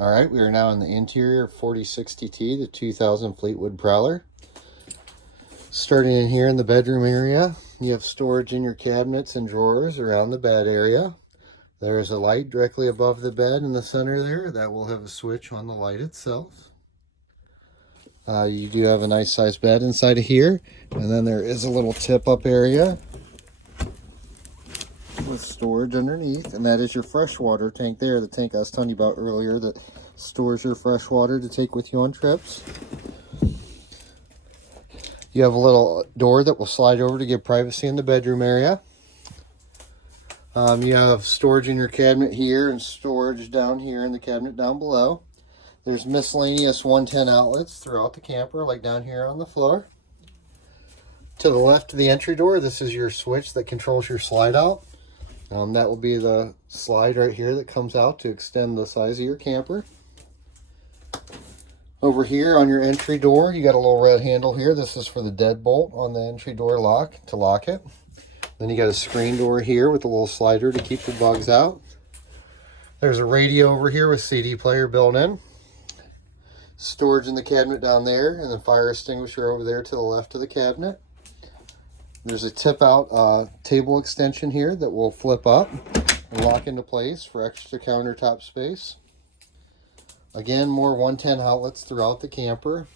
All right, we are now in the interior of 4060T, the 2000 Fleetwood Prowler. Starting in here in the bedroom area, you have storage in your cabinets and drawers around the bed area. There is a light directly above the bed in the center there that will have a switch on the light itself. You do have a nice sized bed inside of here, and then there is a little tip-up area with storage underneath, and that is your freshwater tank there, the tank I was telling you about earlier that stores your fresh water to take with you on trips. You have a little door that will slide over to give privacy in the bedroom area. You have storage in your cabinet here and storage down here in the cabinet down below. There's miscellaneous 110 outlets throughout the camper, like down here on the floor. To the left of the entry door, this is your switch that controls your slide out. That will be the slide right here that comes out to extend the size of your camper. Over here on your entry door, you got a little red handle here. This is for the deadbolt on the entry door lock to lock it. Then you got a screen door here with a little slider to keep the bugs out. There's a radio over here with CD player built in. Storage in the cabinet down there, and the fire extinguisher over there to the left of the cabinet. There's a tip out table extension here that will flip up and lock into place for extra countertop space. Again, more 110 outlets throughout the camper.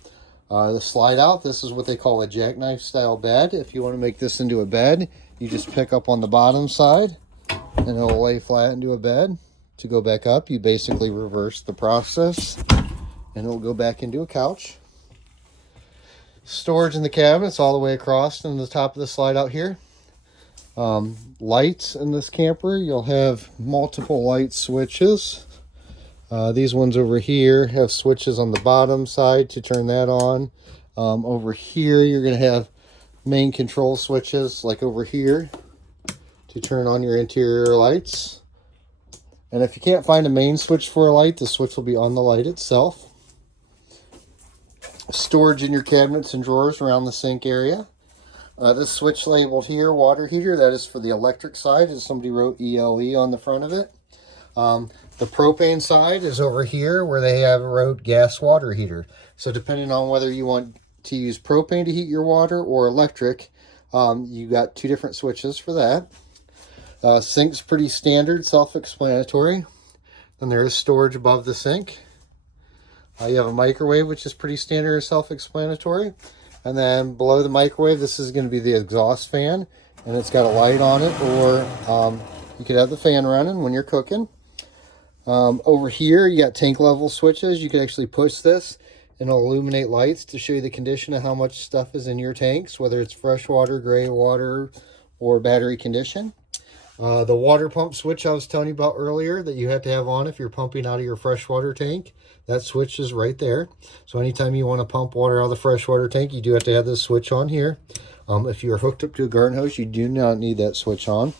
The slide out, this is what they call a jackknife style bed. If you want to make this into a bed, you just pick up on the bottom side and it'll lay flat into a bed. To go back up, you basically reverse the process and it'll go back into a couch. Storage in the cabinets all the way across and the top of the slide out here. Lights in this camper, you'll have multiple light switches. These ones over here have switches on the bottom side to turn that on. Over here, you're going to have main control switches like over here to turn on your interior lights. And if you can't find a main switch for a light, the switch will be on the light itself. Storage in your cabinets and drawers around the sink area. This switch labeled here, water heater, that is for the electric side, as somebody wrote ELE on the front of it. The propane side is over here where they have wrote gas water heater. So depending on whether you want to use propane to heat your water or electric, you got two different switches for that. Sink's pretty standard, self-explanatory. Then there is storage above the sink. You have a microwave, which is pretty standard and self-explanatory. And then below the microwave, this is going to be the exhaust fan. And it's got a light on it, or you could have the fan running when you're cooking. Over here, you got tank level switches. You can actually push this and it'll illuminate lights to show you the condition of how much stuff is in your tanks, whether it's fresh water, gray water, or battery condition. The water pump switch I was telling you about earlier that you have to have on if you're pumping out of your freshwater tank, that switch is right there. So anytime you want to pump water out of the freshwater tank, you do have to have this switch on here. If you're hooked up to a garden hose, you do not need that switch on.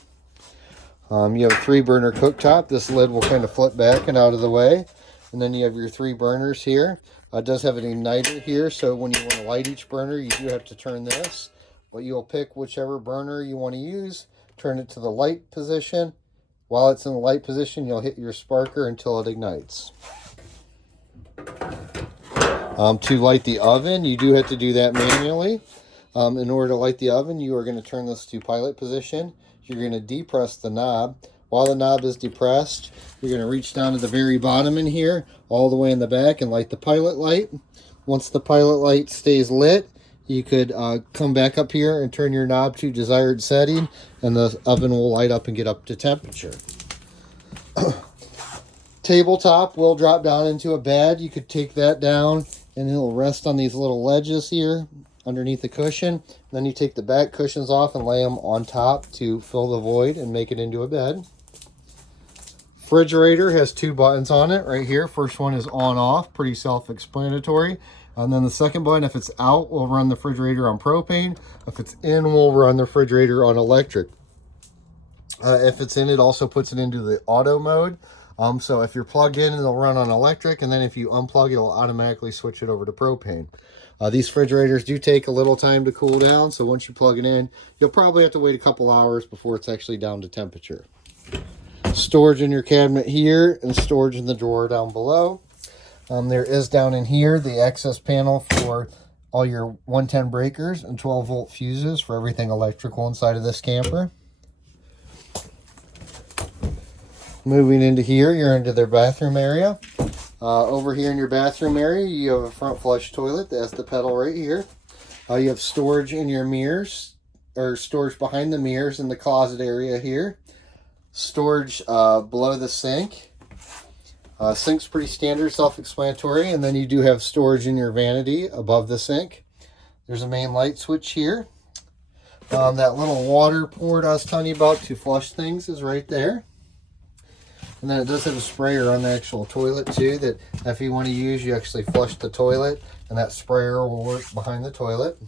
You have a 3-burner cooktop. This lid will kind of flip back and out of the way. And then you have your 3 burners here. It does have an igniter here, so when you want to light each burner, you do have to turn this. But you'll pick whichever burner you want to use, turn it to the light position. While it's in the light position, you'll hit your sparker until it ignites. To light the oven, you do have to do that manually. In order to light the oven, you are going to turn this to pilot position. You're going to depress the knob. While the knob is depressed, you're going to reach down to the very bottom in here, all the way in the back, and light the pilot light. Once the pilot light stays lit, you could come back up here and turn your knob to desired setting, and the oven will light up and get up to temperature. Tabletop will drop down into a bed. You could take that down, and it'll rest on these little ledges here underneath the cushion. Then you take the back cushions off and lay them on top to fill the void and make it into a bed. Refrigerator has 2 buttons on it right here. First one is on off, pretty self-explanatory. And then the second button, if it's out, will run the refrigerator on propane. If it's in, we'll run the refrigerator on electric. If it's in, it also puts it into the auto mode. So if you're plugged in, it'll run on electric, and then if you unplug, it'll automatically switch it over to propane. These refrigerators do take a little time to cool down, so once you plug it in, you'll probably have to wait a couple hours before it's actually down to temperature. Storage in your cabinet here and storage in the drawer down below. There is down in here the access panel for all your 110 breakers and 12-volt fuses for everything electrical inside of this camper. Moving into here, you're into their bathroom area. Over here in your bathroom area, you have a front flush toilet. That's the pedal right here. You have storage in your mirrors, or storage behind the mirrors in the closet area here. Storage below the sink. Sink's pretty standard, self-explanatory, and then you do have storage in your vanity above the sink. There's a main light switch here. That little water port I was telling you about to flush things is right there. And then it does have a sprayer on the actual toilet too, that if you want to use, you actually flush the toilet, and that sprayer will work behind the toilet.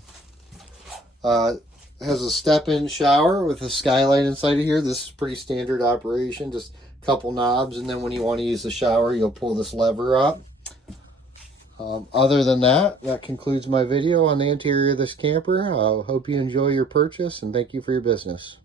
It has a step-in shower with a skylight inside of here. This is pretty standard operation, just a couple knobs, and then when you want to use the shower, you'll pull this lever up. Other than that, that concludes my video on the interior of this camper. I hope you enjoy your purchase, and thank you for your business.